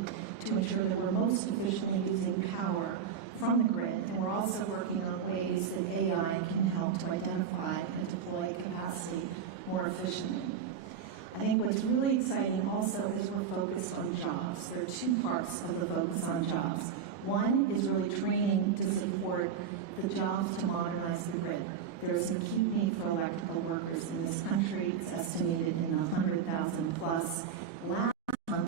to ensure that we're most efficiently using power from the grid, and we're also working on ways that AI can help to identify and deploy capacity more efficiently. I think what's really exciting also is we're focused on jobs. There are 2 parts of the focus on jobs. One is really training to support the jobs to modernize the grid. There is an acute need for electrical workers in this country. It's estimated in 100,000 plus. Last month,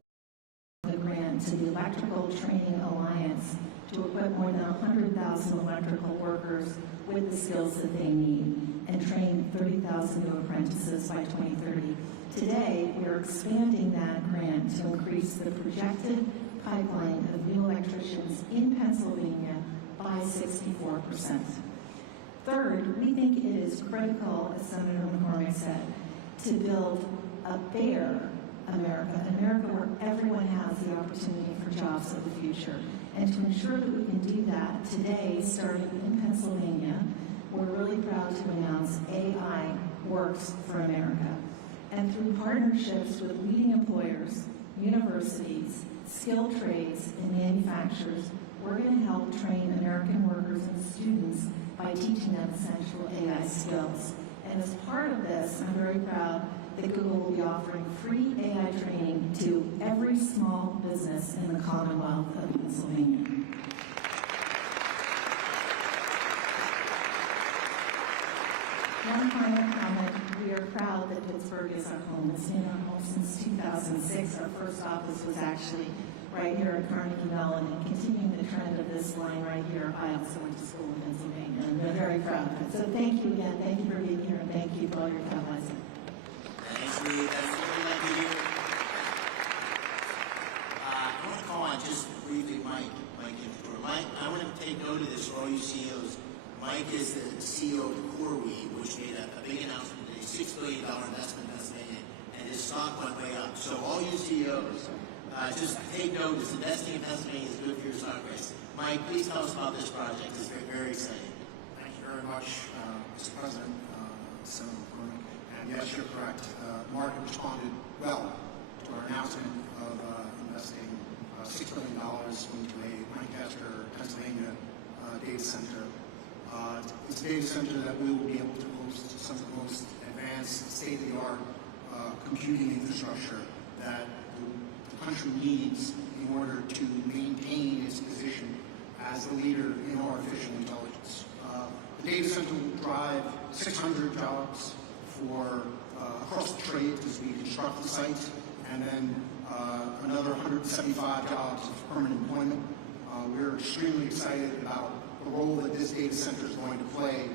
the grant to the Electrical Training Alliance to equip more than 100,000 electrical workers with the skills that they need and train 30,000 new apprentices by 2030. Today, we're expanding that grant to increase the projected pipeline of new electricians in Pennsylvania by 64%. Third, we think it is critical, as Senator McCormick said, to build a fair America, an America where everyone has the opportunity for jobs of the future. And to ensure that we can do that, today, starting in Pennsylvania, we're really proud to announce AI Works for America. And through partnerships with leading employers, universities, skilled trades, and manufacturers, we're going to help train American workers and students by teaching them essential AI skills. And as part of this, I'm very proud that Google will be offering free AI training to every small business in the Commonwealth of Pennsylvania. One final comment. We are proud that Pittsburgh is our home. It's been our home since 2006. Our first office was actually right here at Carnegie Mellon, and continuing the trend of this line right here, I also went to school in Pennsylvania, and we're very proud of it. So thank you again. Thank you for being here, and thank you for all your comments. Thanks, Lee. That's what we like to hear. I want to call on just briefly Mike Infantore. Mike, I want to take note of this for all you CEOs. Mike is the CEO of CoreWeave, which made a big announcement today, $6 billion investment in Pennsylvania, and his stock went way up. So all you CEOs, just take notice. Investing in Pennsylvania is good for your stock price. Mike, please tell us about this project. It's very, very exciting. Thank you very much, Mr. President, Senator McCormick. And yes, you're correct. The market responded well to our announcement of investing $6 billion into a Lancaster, Pennsylvania data center. It's a data center that we will be able to host some of the most advanced, state-of-the-art computing infrastructure that the country needs in order to maintain its position as the leader in artificial intelligence. The data center will drive 600 jobs for across the trades as we construct the site, and then another 175 jobs of permanent employment. We're extremely excited about the role that this data center is going to play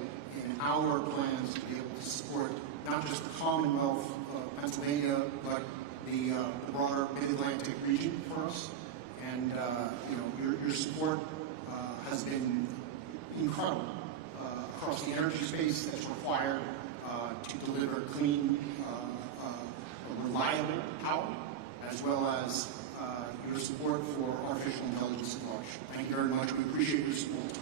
in our plans to be able to support not just the Commonwealth of Pennsylvania, but the broader Mid-Atlantic region for us. And your support has been incredible across the energy space that's required to deliver clean, reliable power, as well as your support for artificial intelligence at large. Thank you very much. We appreciate your support.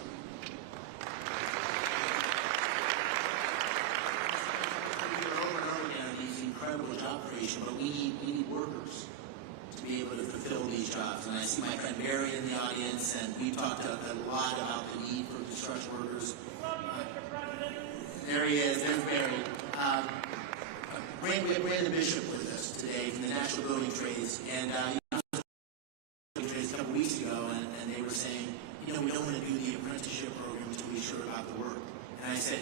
Over and over again, these incredible job creation, but we need workers to be be able to fulfill these jobs. And I see my friend Barry in the audience, and we talked a lot about the need for construction workers. There he is. There's Barry. Brandon Bishop with us today from the National Building Trades, and Building Trades a couple weeks ago, and they were saying, we don't want to do the apprenticeship program until we're sure about the work. And I said,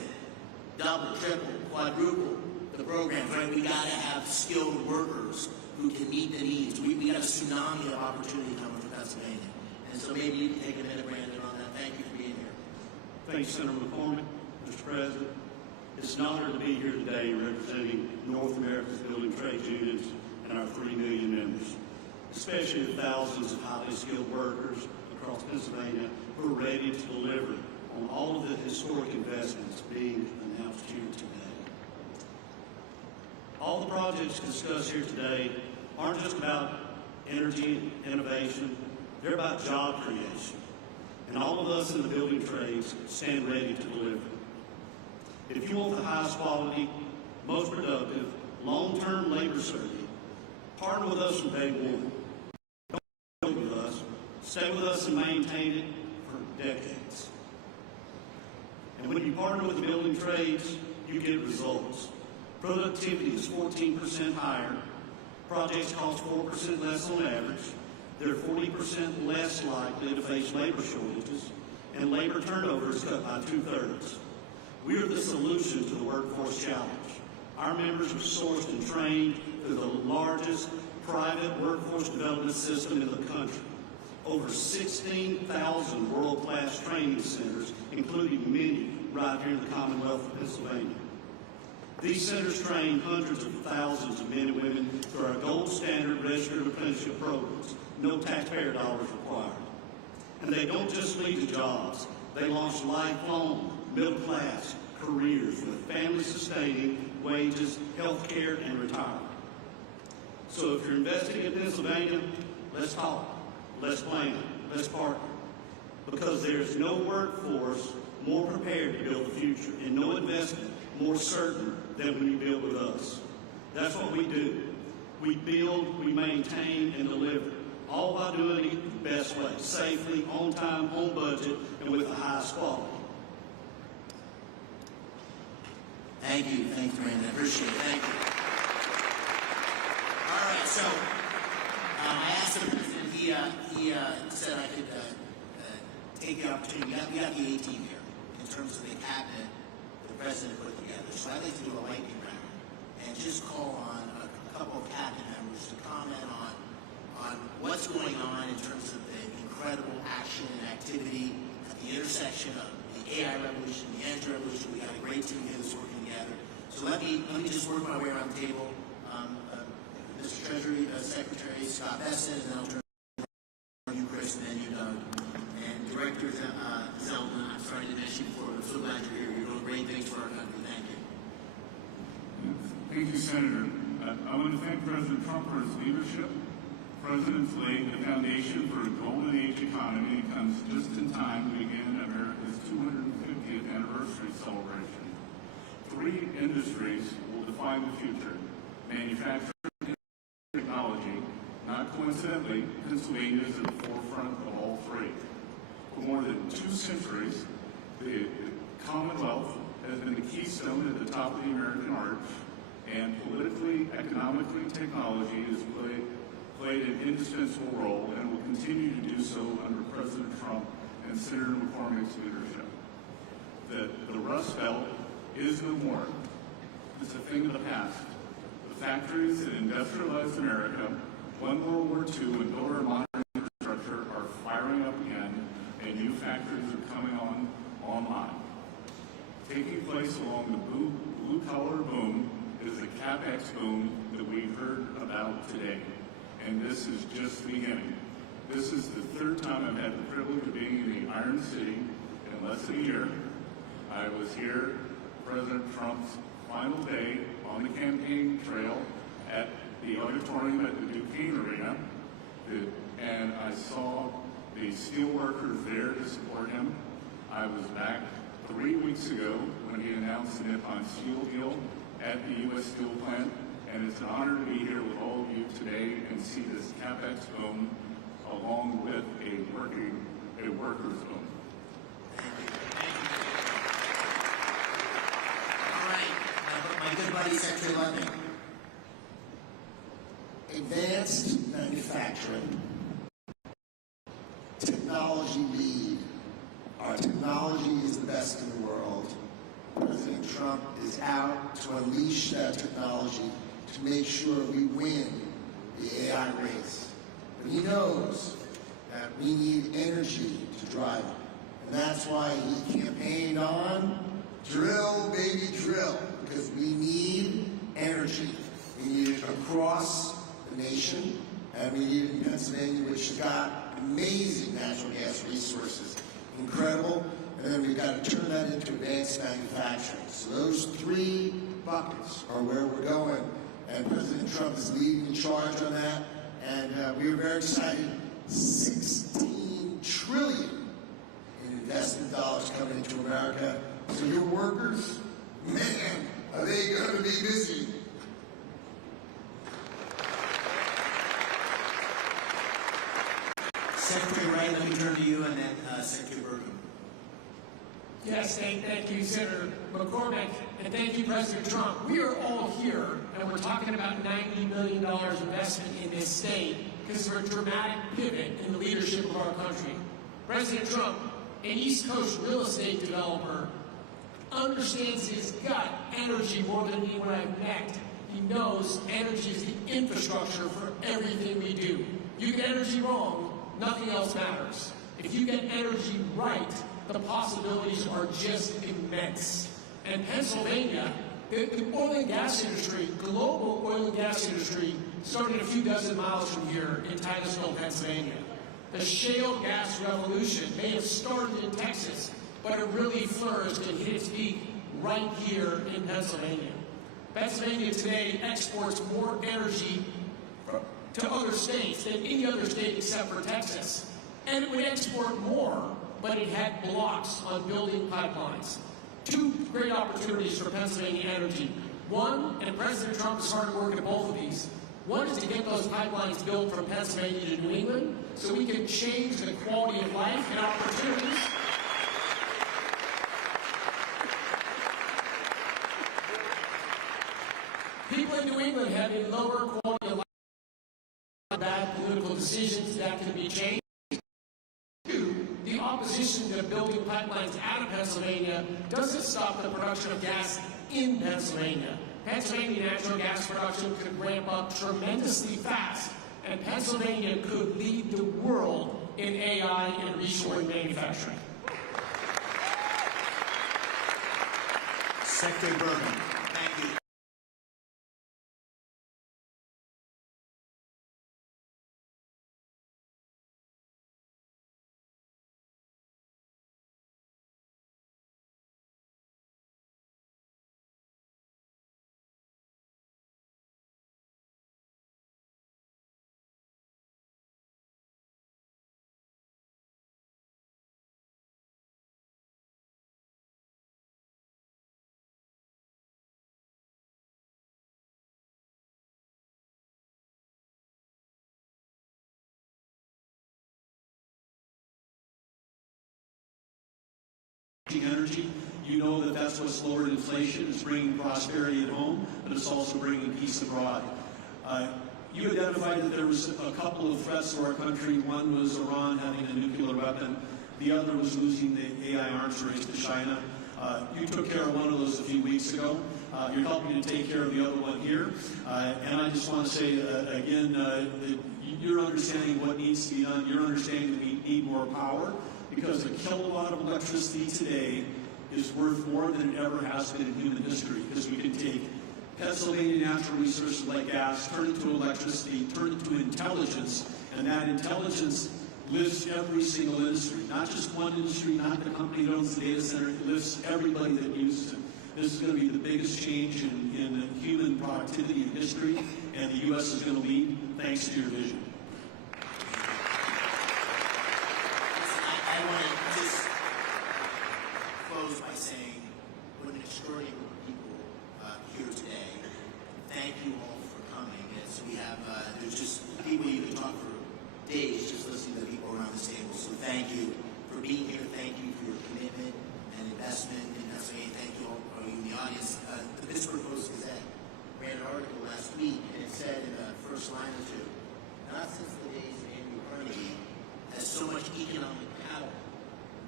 double, triple, quadruple the programs, right? We got to have skilled workers who can meet the needs. We got a tsunami of opportunity coming for Pennsylvania. And so maybe you can take a minute, Brandon, on that. Thank you for being here. Thank you, Senator McCormick. Mr. President, it's an honor to be here today representing North America's building trades unions and our 3 million members, especially the thousands of highly skilled workers across Pennsylvania who are ready to deliver on all of the historic investments being announced here today. All the projects discussed here today aren't just about energy and innovation, they're about job creation. And all of us in the building trades stand ready to deliver. If you want the highest quality, most productive, long-term labor survey, partner with us from day one. Don't with us, stay with us and maintain it for decades. And when you partner with the building trades, you get results. Productivity is 14% higher. Projects cost 4% less on average. They're 40% less likely to face labor shortages, and labor turnover is cut by 2/3. We are the solution to the workforce challenge. Our members are sourced and trained through the largest private workforce development system in the country. Over 16,000 world-class training centers, including many right here in the Commonwealth of Pennsylvania. These centers train hundreds of thousands of men and women through our gold standard registered apprenticeship programs. No taxpayer dollars required. And they don't just lead to jobs. They launch lifelong, middle-class careers with family-sustaining wages, health care, and retirement. So if you're investing in Pennsylvania, let's talk, let's plan, let's partner. Because there's no workforce more prepared to build the future, and no investment more certain than when you build with us. That's what we do. We build, we maintain, and deliver, all by doing it the best way, safely, on time, on budget, and with the highest quality. Thank you, Brandon. I appreciate it. Thank you. All right, so I asked the president. He said I could take the opportunity. We got the A team here in terms of the cabinet the president put together. So I'd like to do a lightning round and just call on a couple of cabinet members to comment on what's going on in terms of the incredible action and activity at the intersection of the AI revolution, the energy revolution. We got a great team here that's working together. So let me just work my way around the table. Mr. Treasury Secretary Scott Besson, and then I'll turn to you, Chris, and then you, Doug. And Director Zeldin, I'm sorry to miss you before, but I'm so glad you're here. You're doing great things for our country. Thank you. Thank you, Senator. I want to thank President Trump for his leadership. President's laid the foundation for a golden age economy and comes just in time to begin America's 250th anniversary celebration. 3 industries will define the future: manufacturing, technology. Not coincidentally, Pennsylvania is at the forefront of all 3. For more than 2 centuries, the Commonwealth has been the keystone at the top of the American arch, and politically, economically, technology has played an indispensable role and will continue to do so under President Trump and Senator McCormick's leadership. The Rust Belt is no more. It's a thing of the past. The factories that industrialized America, won World War II, and built our modern infrastructure are firing up again, and new factories are coming online. Taking place along the blue-collar boom is the CapEx boom that we've heard about today. And this is just the beginning. This is the 3rd time I've had the privilege of being in the Iron City in less than a year. I was here President Trump's final day on the campaign trail at the auditorium at the Duquesne Arena, and I saw the steel workers there to support him. I was back 3 weeks ago when he announced the Nippon Steel deal at the U.S. Steel plant, and it's an honor to be here with all of you today and see this CapEx boom along with a workers boom. All right, my good buddy, Secretary Levin. Advanced manufacturing, technology lead. Our technology is the best in the world. President Trump is out to unleash that technology to make sure we win the AI race. But he knows that we need energy to drive it. And that's why he campaigned on drill, baby, drill, because we need energy. We need it across the nation, and we need it in Pennsylvania, which has got amazing natural gas resources. Incredible. And then we've got to turn that into advanced manufacturing. So those three buckets are where we're going. And President Trump is leading the charge on that. And we were very excited. $16 trillion in investment dollars coming into America. So your workers, man, are they going to be busy? Secretary Wright, let me turn to you, and then Secretary Bergen. Yes, thank you, Senator McCormick, and thank you, President Trump. We are all here, and we're talking about $90 million investment in this state because of a dramatic pivot in the leadership of our country. President Trump, an East Coast real estate developer, understands his gut energy more than anyone I've met. He knows energy is the infrastructure for everything we do. You get energy wrong, nothing else matters. If you get energy right, the possibilities are just immense. And Pennsylvania, the oil and gas industry, global oil and gas industry, started a few dozen miles from here in Titusville, Pennsylvania. The shale gas revolution may have started in Texas, but it really flourished and hit its peak right here in Pennsylvania. Pennsylvania today exports more energy to other states than any other state except for Texas. And it would export more, but it had blocks on building pipelines. Two great opportunities for Pennsylvania energy. One, and President Trump is hard at work at both of these, one is to get those pipelines built from Pennsylvania to New England so we can change the quality of life and opportunities. People in New England have a lower quality of life, bad political decisions that can be changed. Two, the opposition to building pipelines out of Pennsylvania doesn't stop the production of gas in Pennsylvania. Pennsylvania natural gas production could ramp up tremendously fast, and Pennsylvania could lead the world in AI and reshoring manufacturing. Secretary Bergen, thank you. Energy, you know that that's what's lowered inflation. It's bringing prosperity at home, but it's also bringing peace abroad. You identified that there was a couple of threats to our country. One was Iran having a nuclear weapon. The other was losing the AI arms race to China. You took care of one of those a few weeks ago. You're helping to take care of the other one here. And I just want to say, again, that you're understanding what needs to be done. You're understanding that we need more power, because a kilowatt of electricity today is worth more than it ever has been in human history, because we can take Pennsylvania natural resources like gas, turn it to electricity, turn it to intelligence, and that intelligence lifts every single industry, not just one industry, not the company that owns the data center, it lifts everybody that uses it. This is going to be the biggest change in human productivity in history, and the U.S. is going to lead thanks to your vision. I want to just close by saying what an extraordinary group of people here today. thank you all for coming. As we have, there's just people you can talk for days just listening to the people around this table. So thank you for being here. Thank you for your commitment and investment in Pennsylvania. Thank you all for you in the audience. The Pittsburgh Post-Gazette ran an article last week, and it said in the first line or two, not since the days of Andrew Carnegie has so much economic power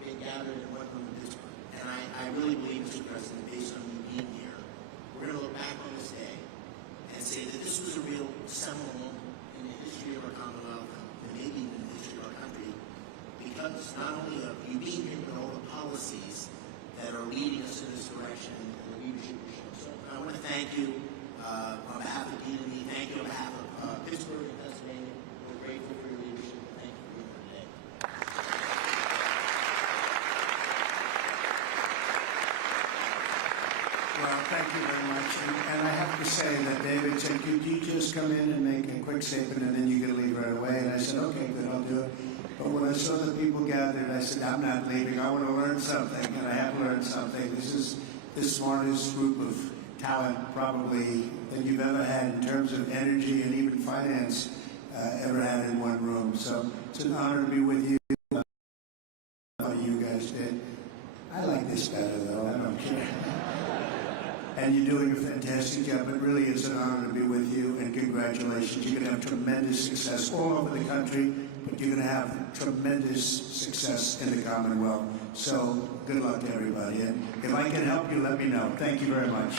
been gathered in one room in Pittsburgh. And I really believe, Mr. President, based on you being here, we're going to look back on this day and say that this was a real seminal moment in the history of our Commonwealth and maybe in the history of our country, because not only of you being here, but all the policies that are leading us in this direction and the leadership we show. So I want to thank you on behalf of Dean and me. Thank you on behalf of Pittsburgh and Pennsylvania. We're grateful for your leadership. Thank you for being here today. Well, thank you very much. And I have to say that David said, could you just come in and make a quick statement and then you can leave right away? And I said, okay, good, I'll do it. But when I saw the people gathered, I said, I'm not leaving. I want to learn something, and I have learned something. This is the smartest group of talent probably that you've ever had in terms of energy and even finance ever had in one room. So it's an honor to be with you. What you guys did. I like this better, though. I don't care. And you're doing a fantastic job. It really is an honor to be with you, and congratulations. You're going to have tremendous success all over the country, but you're going to have tremendous success in the Commonwealth. So good luck to everybody. And if I can help you, let me know. Thank you very much.